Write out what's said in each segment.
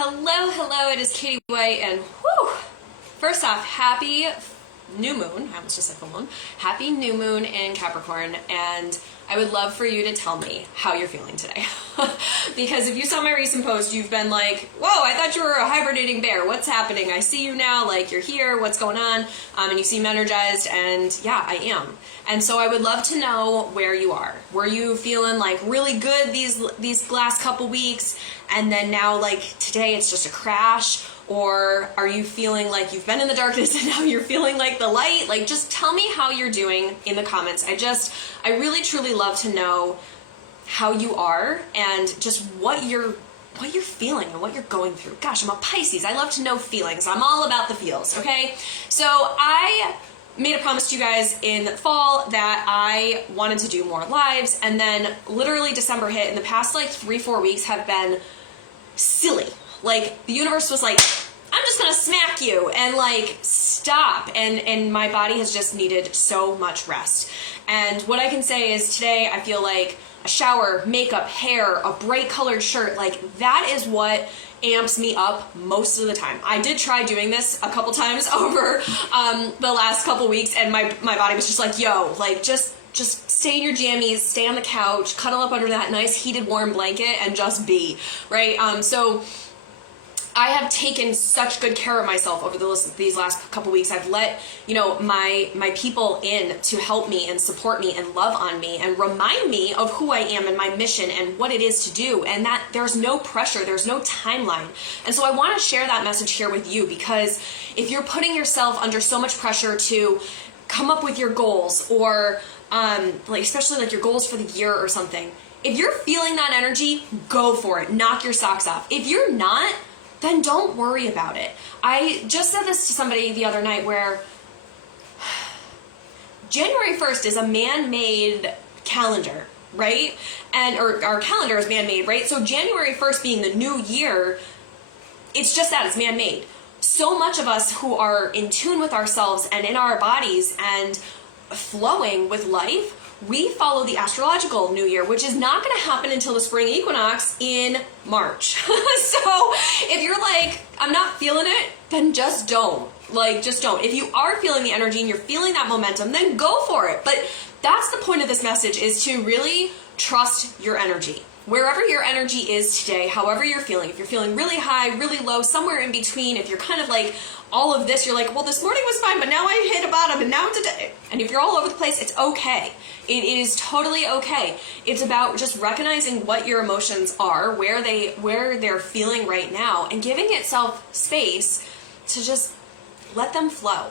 Hello, it is Katie White, and whew, first off, happy new moon. I almost just said full moon. Happy new moon in Capricorn, and I would love for you to tell me how you're feeling today. Because if you saw my recent post, you've been like, whoa, I thought you were a hibernating bear. What's happening? I see you now, like you're here, what's going on? And you seem energized, and yeah, I am. And so I would love to know where you are. Were you feeling like really good these last couple weeks, and then now like today it's just a crash? Or are you feeling like you've been in the darkness and now you're feeling like the light? Like, just tell me how you're doing in the comments. I really truly love to know how you are and just what you're feeling and what you're going through. Gosh, I'm a Pisces. I love to know feelings. I'm all about the feels, okay? So I made a promise to you guys in the fall that I wanted to do more lives, and then literally December hit, and the past like 3-4 weeks have been silly. Like, the universe was like, I'm just gonna smack you and like stop, and my body has just needed so much rest. And what I can say is today I feel like a shower, makeup, hair, a bright colored shirt, like that is what amps me up most of the time. I did try doing this a couple times over the last couple weeks, and my body was just like, yo, like just stay in your jammies, stay on the couch, cuddle up under that nice heated warm blanket, and just be, right? So I have taken such good care of myself over these last couple weeks. I've let, my people in to help me and support me and love on me and remind me of who I am and my mission and what it is to do, and that there's no pressure, there's no timeline. And so I want to share that message here with you, because if you're putting yourself under so much pressure to come up with your goals, or like especially like your goals for the year or something, if you're feeling that energy, go for it. Knock your socks off. If you're not, then don't worry about it. I just said this to somebody the other night, where January 1st is a man-made calendar, right? Or our calendar is man-made, right? So January 1st being the new year, it's just that, it's man-made. So much of us who are in tune with ourselves and in our bodies and flowing with life, we follow the astrological new year, which is not going to happen until the spring equinox in March. So if you're like, I'm not feeling it, then just don't. Like, just don't. If you are feeling the energy and you're feeling that momentum, then go for it. But that's the point of this message, is to really trust your energy. Wherever your energy is today, however you're feeling, if you're feeling really high, really low, somewhere in between, if you're kind of like all of this, you're like, well, this morning was fine, but now I hit a bottom, and now today. And if you're all over the place, it's okay. It is totally okay. It's about just recognizing what your emotions are, where they're feeling right now, and giving itself space to just let them flow.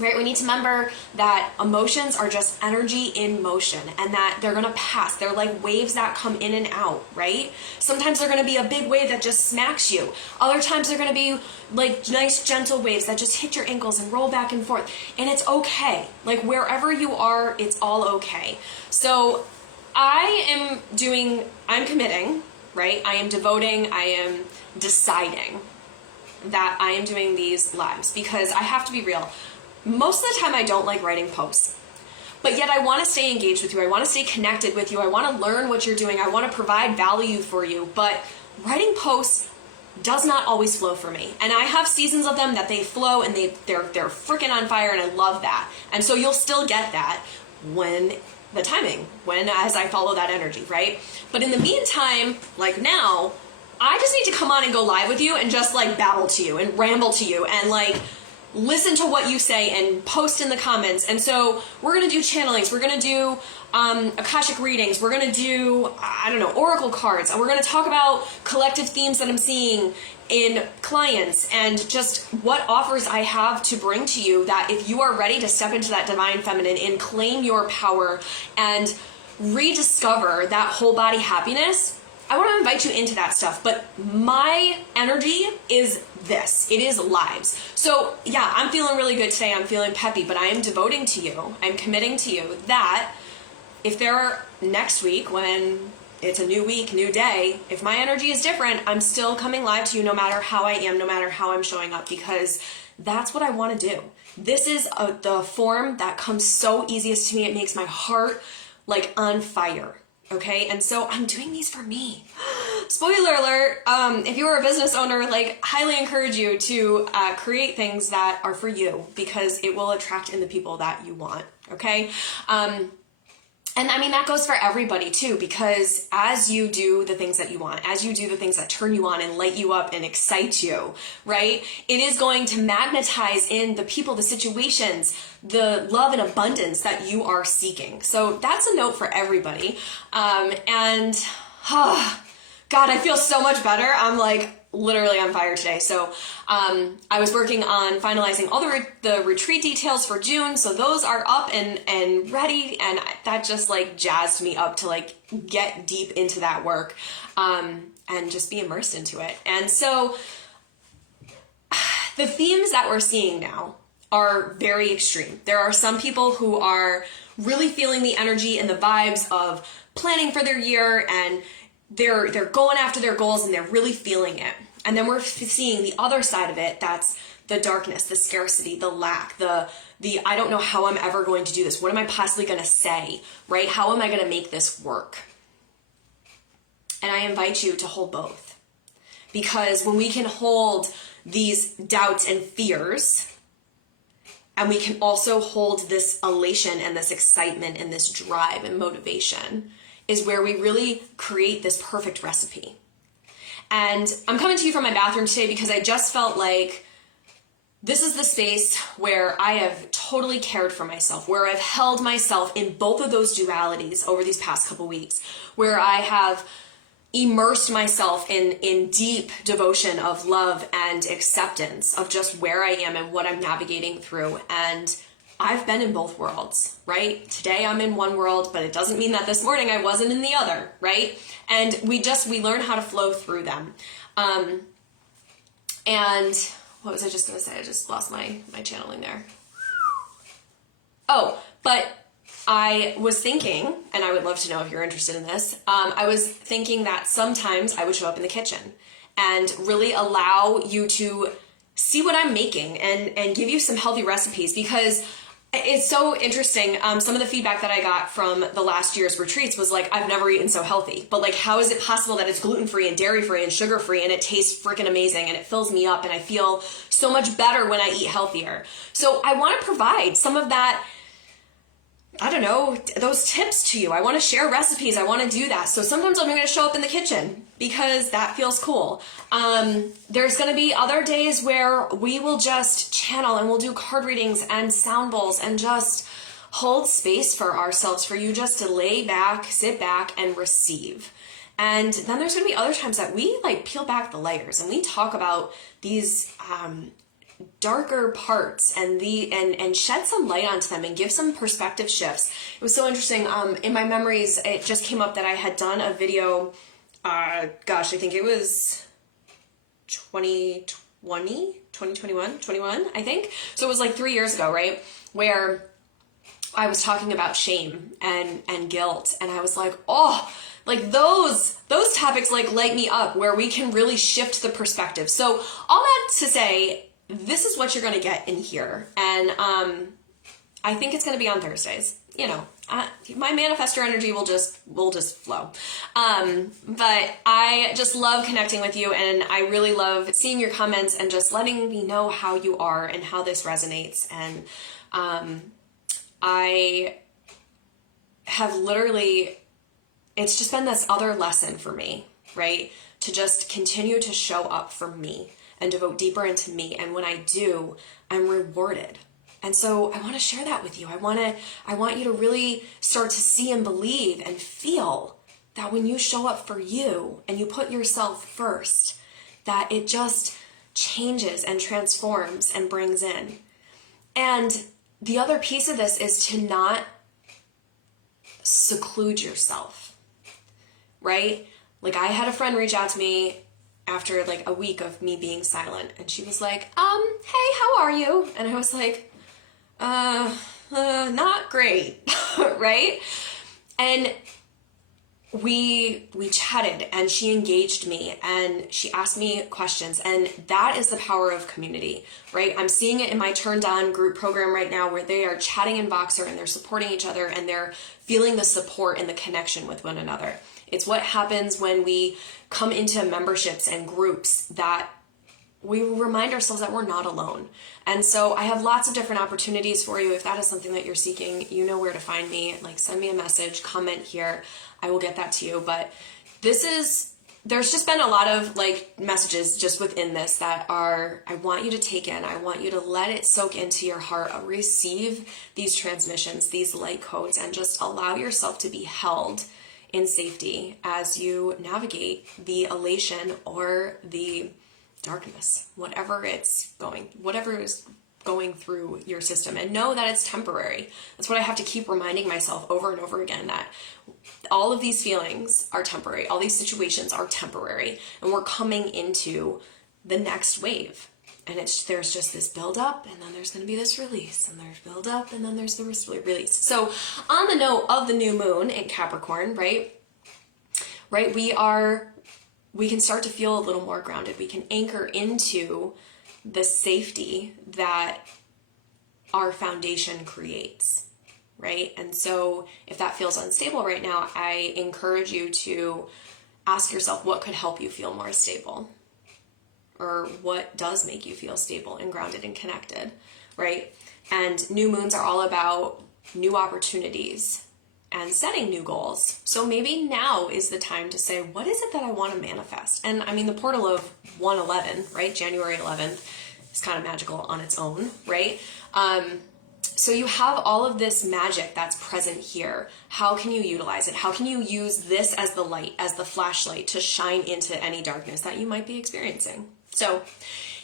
Right? We need to remember that emotions are just energy in motion, and that they're going to pass. They're like waves that come in and out, right? Sometimes they're going to be a big wave that just smacks you. Other times they're going to be like nice, gentle waves that just hit your ankles and roll back and forth. And it's okay. Like, wherever you are, it's all okay. So I'm committing, right? I am devoting, I am deciding that I am doing these lives, because I have to be real. Most of the time I don't like writing posts, but yet I want to stay engaged with you. I want to stay connected with you. I want to learn what you're doing. I want to provide value for you, but writing posts does not always flow for me. And I have seasons of them that they flow and they're freaking on fire, and I love that. And so you'll still get that when the timing, as I follow that energy, right? But in the meantime, like now, I just need to come on and go live with you and just like babble to you and ramble to you and like listen to what you say and post in the comments. And so we're going to do channelings, we're going to do Akashic readings, we're going to do, oracle cards, and we're going to talk about collective themes that I'm seeing in clients, and just what offers I have to bring to you, that if you are ready to step into that divine feminine and claim your power and rediscover that whole body happiness, I want to invite you into that stuff. But my energy is this. It is lives. So yeah, I'm feeling really good today. I'm feeling peppy, but I am devoting to you. I'm committing to you that if next week, when it's a new week, new day, if my energy is different, I'm still coming live to you no matter how I am, no matter how I'm showing up, because that's what I want to do. This is the form that comes so easiest to me. It makes my heart like on fire. Okay, and so I'm doing these for me. spoiler alert, if you are a business owner, like, highly encourage you to create things that are for you, because it will attract in the people that you want, okay? And I mean, that goes for everybody too, because as you do the things that you want, as you do the things that turn you on and light you up and excite you, right? It is going to magnetize in the people, the situations, the love and abundance that you are seeking. So that's a note for everybody. God, I feel so much better. I'm like literally on fire today. So I was working on finalizing all the retreat details for June. So those are up and ready. And that just like jazzed me up to like get deep into that work and just be immersed into it. And so the themes that we're seeing now are very extreme. There are some people who are really feeling the energy and the vibes of planning for their year, and they're going after their goals and they're really feeling it. And then we're seeing the other side of it. That's the darkness, the scarcity, the lack, the I don't know how I'm ever going to do this. What am I possibly going to say, right? How am I going to make this work? And I invite you to hold both. Because when we can hold these doubts and fears, and we can also hold this elation and this excitement and this drive and motivation, is where we really create this perfect recipe. And I'm coming to you from my bathroom today because I just felt like this is the space where I have totally cared for myself, where I've held myself in both of those dualities over these past couple weeks, where I have immersed myself in deep devotion of love and acceptance of just where I am and what I'm navigating through. And I've been in both worlds, right? Today I'm in one world, but it doesn't mean that this morning I wasn't in the other, right? And we learn how to flow through them. And what was I just going to say? I just lost my channeling there. Oh, but I was thinking, and I would love to know if you're interested in this, I was thinking that sometimes I would show up in the kitchen and really allow you to see what I'm making and give you some healthy recipes, because it's so interesting. Some of the feedback that I got from the last year's retreats was like, I've never eaten so healthy, but like, how is it possible that it's gluten-free and dairy-free and sugar-free and it tastes freaking amazing and it fills me up and I feel so much better when I eat healthier? So I want to provide some of that, I don't know, those tips to you. I want to share recipes. I want to do that. So sometimes I'm going to show up in the kitchen because that feels cool. There's going to be other days where we will just channel and we'll do card readings and sound bowls and just hold space for ourselves, for you just to lay back, sit back, and receive. And then there's going to be other times that we like peel back the layers and we talk about these darker parts and shed some light onto them and give some perspective shifts. It was so interesting. In my memories, it just came up that I had done a video, I think it was 2021, I think. So it was like 3 years ago, right? Where I was talking about shame and guilt. And I was like, oh, like those topics like light me up, where we can really shift the perspective. So all that to say, this is what you're going to get in here. And I think it's going to be on Thursdays. You know, my manifestor energy will just flow. But I just love connecting with you, and I really love seeing your comments and just letting me know how you are and how this resonates. And I have literally, it's just been this other lesson for me, right? To just continue to show up for me and devote deeper into me. And when I do, I'm rewarded. And so I want to share that with you. I want you to really start to see and believe and feel that when you show up for you and you put yourself first, that it just changes and transforms and brings in. And the other piece of this is to not seclude yourself, right? Like, I had a friend reach out to me after like a week of me being silent, and she was like, hey, how are you? And I was like, not great, right? And we chatted, and she engaged me, and she asked me questions, and that is the power of community, right? I'm seeing it in my Turned On group program right now, where they are chatting in Voxer and they're supporting each other and they're feeling the support and the connection with one another. It's what happens when we come into memberships and groups that we remind ourselves that we're not alone. And so I have lots of different opportunities for you. If that is something that you're seeking, you know where to find me. Like, send me a message, comment here. I will get that to you. But there's just been a lot of like messages just within this that are, I want you to take in. I want you to let it soak into your heart, receive these transmissions, these light codes, and just allow yourself to be held in safety as you navigate the elation or the darkness, whatever is going through your system, and know that it's temporary. That's what I have to keep reminding myself over and over again, that all of these feelings are temporary. All these situations are temporary, and we're coming into the next wave. And there's just this build up, and then there's going to be this release, and there's build up, and then there's the release. So on the note of the new moon in Capricorn, right, we can start to feel a little more grounded. We can anchor into the safety that our foundation creates, right? And so if that feels unstable right now, I encourage you to ask yourself what could help you feel more stable, or what does make you feel stable and grounded and connected, right? And new moons are all about new opportunities and setting new goals. So maybe now is the time to say, what is it that I want to manifest? And I mean, the portal of 111, right? January 11th is kind of magical on its own, right? So you have all of this magic that's present here. How can you utilize it? How can you use this as the light, as the flashlight to shine into any darkness that you might be experiencing? So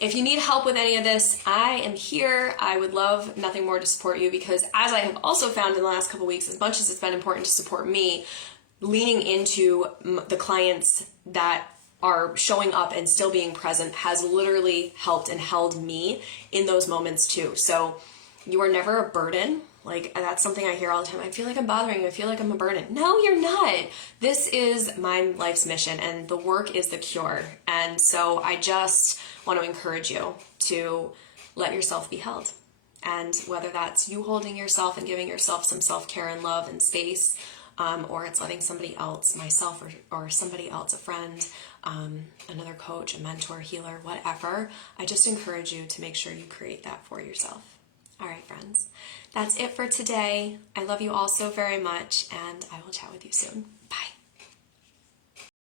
if you need help with any of this, I am here. I would love nothing more to support you, because as I have also found in the last couple weeks, as much as it's been important to support me, leaning into the clients that are showing up and still being present has literally helped and held me in those moments too. So you are never a burden. Like, that's something I hear all the time. I feel like I'm bothering you. I feel like I'm a burden. No, you're not. This is my life's mission, and the work is the cure. And so I just want to encourage you to let yourself be held. And whether that's you holding yourself and giving yourself some self-care and love and space, or it's letting somebody else, myself or somebody else, a friend, another coach, a mentor, healer, whatever, I just encourage you to make sure you create that for yourself. All right, friends, that's it for today. I love you all so very much, and I will chat with you soon. Bye.